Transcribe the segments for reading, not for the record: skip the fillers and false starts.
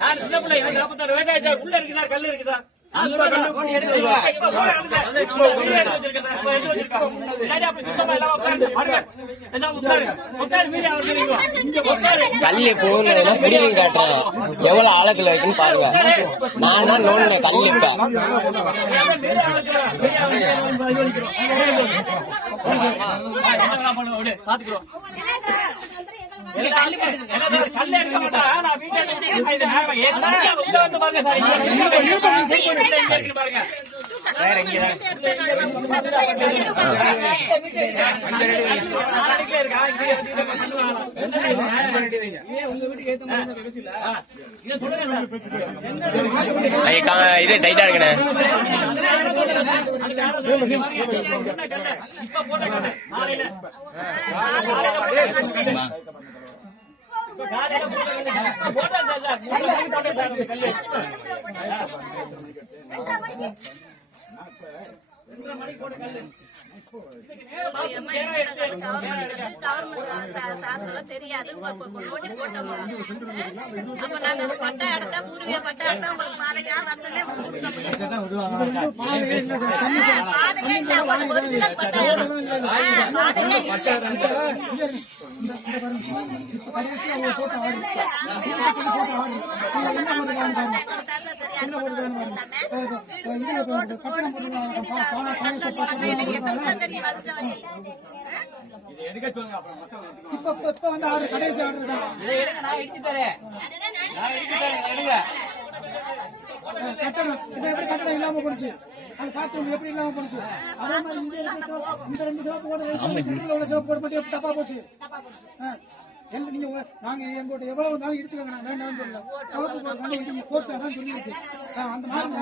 நான் சின்ன பிள்ளை 46 வயசாச்சு உள்ள இருக்கு சார் கல்லு இருக்கு சார் கல்லு போகல புரியுது காட்டுறேன் எவ்வளவு ஆழத்துல இருக்குன்னு பாருங்க. நான் தான் நோண்டினேன் கல்லு. இப்ப பாத்துக்கிறோம் கல்ல எடுக்க மாட்டா நான் வீட்டுல பாருங்க பாருங்க இது டைட்டா இருக்குண்ணே. தெரியாது அப்ப நாங்க பட்ட இடத்த பூர்வீக பட்ட இடத்த உங்களுக்கு பாதைக்கா வருஷமே பாதையே இல்ல ஒரிஜினல் பட்ட இடம் பாதையே கடைசி ஆர்டர் தான் கட்டணம். இப்ப எப்படி கட்டணம் இல்லாம போச்சு, அது பாத்ரூம் எப்படி இல்லாம போச்சு. அதே மாதிரி இந்த 2 சிவப்பு போட்டு சிவப்பு போட்டு மட்டும் தப்பா போச்சு. நீங்க நாங்க எங்கோட்ட எவ்வளவு இருந்தாலும் இடிச்சுக்கோங்க, நான் வேண்டாம்னு சொல்லல. சிவப்பு போட்டு வந்து இடிங்க போட்டு தான் சொல்லியிருக்கு. அந்த மாதிரி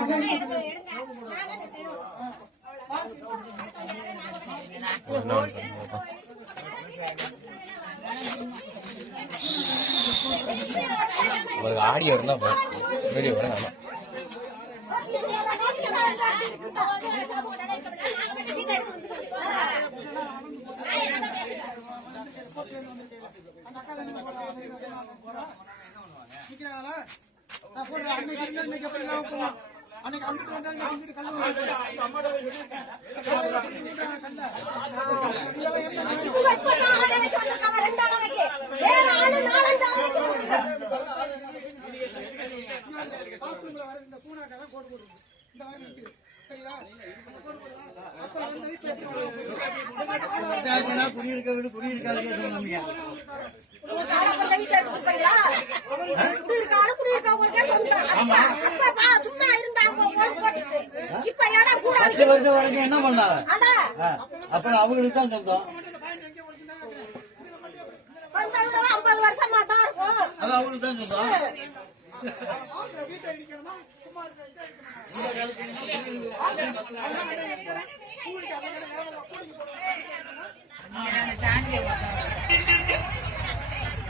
ஒரு ஆடியோ இருந்தா வீடியோ கூட வேணாம். அன்னைக்கு எப்படி இல்லாம போவோம். அன்னைக்கு அங்கிட்டு வந்தா அங்கிட்டு கல்லு பாத்ரூம்ல வர இந்த சூனாக்கெல்லாம் கோடு போட்டு இந்த மாதிரி நிக்குது. என்ன பண்ணாங்க அப்புறம் அவங்களுக்கு தான் சொந்தம். 50 வருஷமா தான் இருக்கும். அது அவங்களுக்கு தான் சொந்தம்.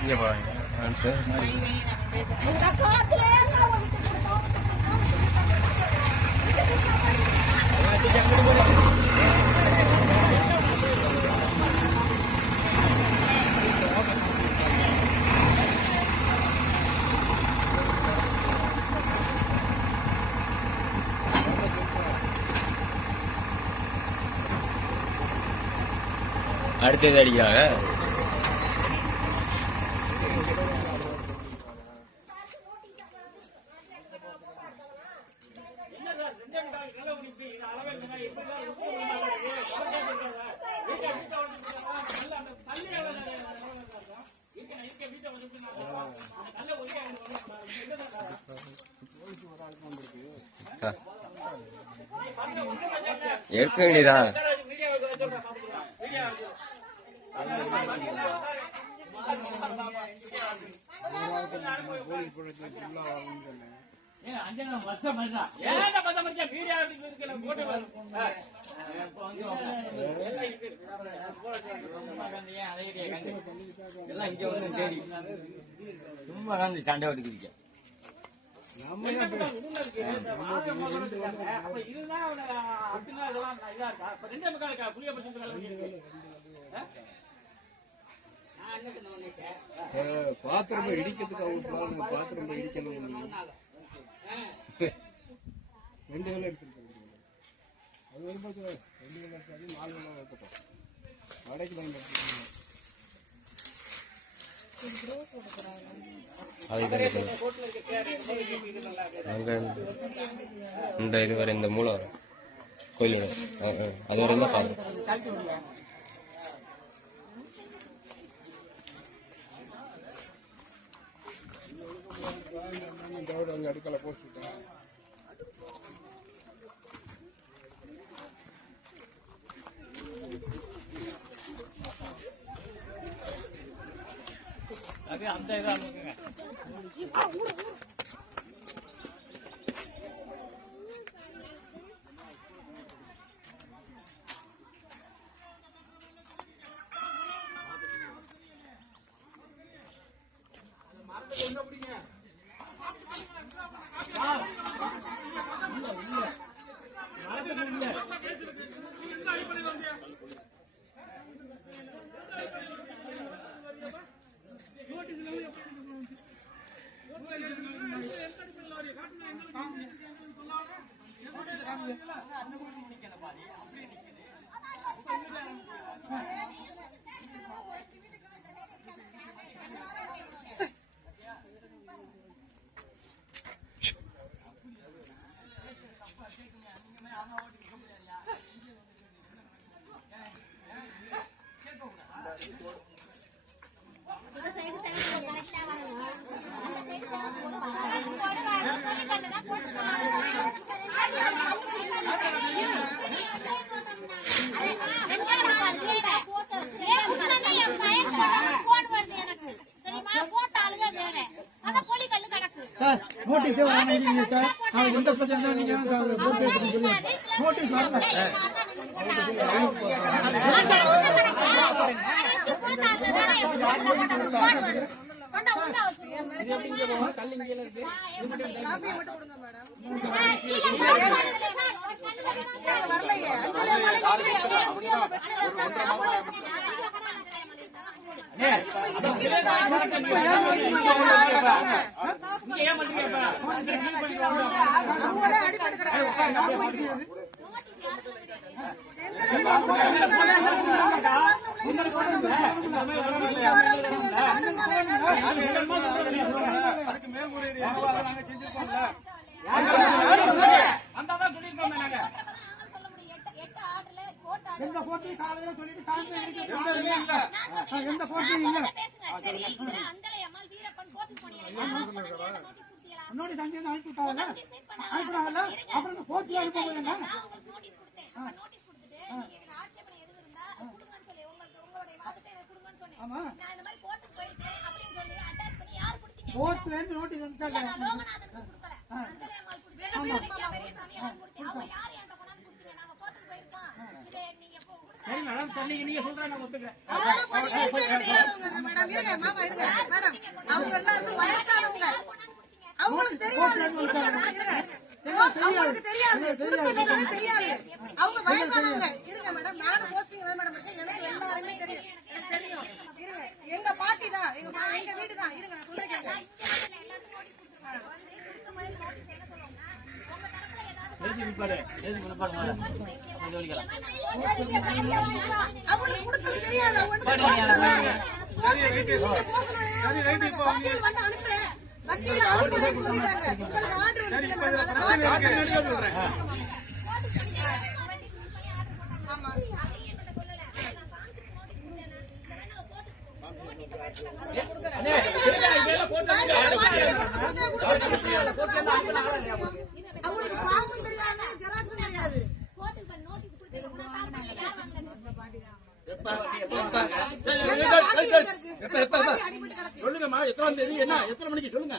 இங்க பாருங்க அடுத்தது அடிக்கிறாங்க. எடுக்க வேண்டியதான். சும்மா சண்டை ஓட்டுக்கிறீங்க. உள்ள இருக்கு. அப்ப இதுதான் அப்படின்னா இதெல்லாம் இதா இருக்கா? அப்ப ரெண்டே முக்கால் புளிய பறிச்சு பாத்திரம் இடிக்கிறதுக்கு அவங்க பாத்திரம் இடிக்கணும். 2 வேலை எடுத்துருக்கோம். அது வரும்போது 2 வேலை எடுத்தாலும் 4 வேலை எடுத்துட்டோம். கடைக்கு பயன்படுத்திக்கணும். இந்த இது வரை இந்த மூலம் வரும் கோயிலோட அது வரையும் தான் பாருங்க. அடுக்கலை போச்சுட்டேன். அது அந்த இதாக சார் நோட்டீஸே வராங்க சார். நாளைக்கு எந்த பிரச்சனை நீங்க நோட்டீஸ் வரல. எந்த கோர்ட்டையும் காலையில சொல்லிட்டு எந்த கோர்ட்டையும் இல்ல. நோட்டீஸ் அங்கே அனுப்பி விட்டாங்கல்ல, அனுப்பினாங்கல்ல. அப்புறம் கோர்ட்ல அனுப்ப போயிருங்க. ஆமா கோர்ட்ல இருந்து நோட்டீஸ் வந்துச்சாங்க. நீங்க சொல்ற நான் ஒத்துக்கிறேன். அவங்களுக்கு தெரியாது, அவங்களுக்கு தெரியாது, தெரியாது. அவங்க வயசானவங்க. இருங்க மேடம், நானும் போஸ்டிங் தான் மேடம் இருக்கேன். எனக்கு எல்லாருமே தெரியும், எனக்கு தெரியும். இருங்க, எங்க பாட்டி தான், எங்க வீடு தான். இருங்க, நான் சொல்ல கேட்க. அவங்களுக்கு கொடுக்க தெரியாது. வந்து அனுப்புறேன், வக்கீல் அனுப்புறேன்னு சொல்லிட்டாங்க. உங்களுக்கு ஆர்டர் வந்து மேடம், ஆமா அவங்களுக்கு பாவம் தெரியாது, ஜெராக்ஸும் தெரியாது. சொல்லுங்கம்மா, எத்தனாம் தேதி என்ன, எத்தனை மணிக்கு சொல்லுங்க.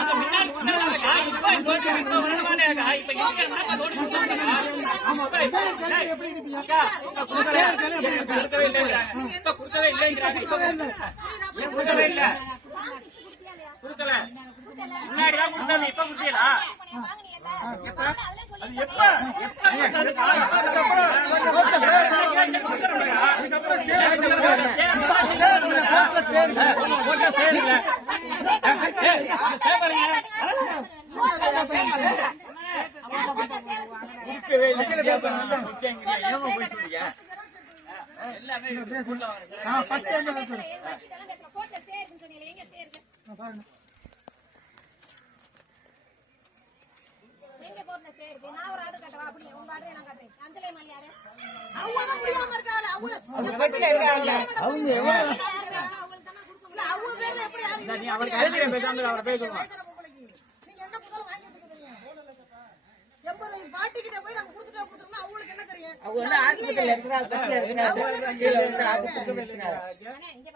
அந்த முன்னாடி சொன்னதுக்கா, இப்ப நோட்டு இப்ப வரமாட்டேங்கா. இப்ப இருக்கிறதா நோட்டு கொடுத்தாங்கக்கா. எப்படி இருப்பீங்க? அக்கா, இப்ப கொடுக்கவே இல்லைங்கிறாங்க. இப்ப கொடுக்கவே இல்லைங்கிறாங்க. இப்ப கொடுக்கவே இல்ல. கொடுக்கல. முன்னாடிதான் கொடுத்தாங்க. இப்ப கொடுத்தீங்களா? எப்ப? அது எப்ப? ஃபர்ஸ்ட் என்ன பாருங்க. அவங்க முடியாம இருக்காங்க. அவங்க அவங்க பேர்ல எப்படி யாரும் நீங்க என்ன புதல் வாங்கிட்டு இருக்கீங்க? 80 பாட்டிக்கிட்ட போய் நாங்க கொடுத்துட்டோம்னா அவங்களுக்கு என்ன தெரியும்? அவங்க வந்து ஹாஸ்பிடல்ல இருக்கறாங்க, பக்கத்துல இருக்கறாங்க.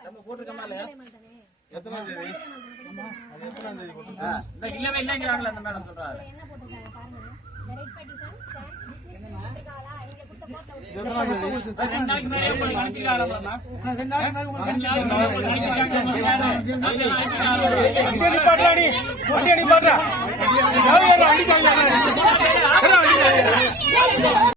நம்ம போட்டுக்கமா இல்லையா? எத்தனாம் தேதி? இல்லவே இல்லைங்கிறாங்களா அந்த மேடம் சொல்றாங்க. ரெண்டு நாளைக்கு மேலே அனுப்பிடுறாங்க.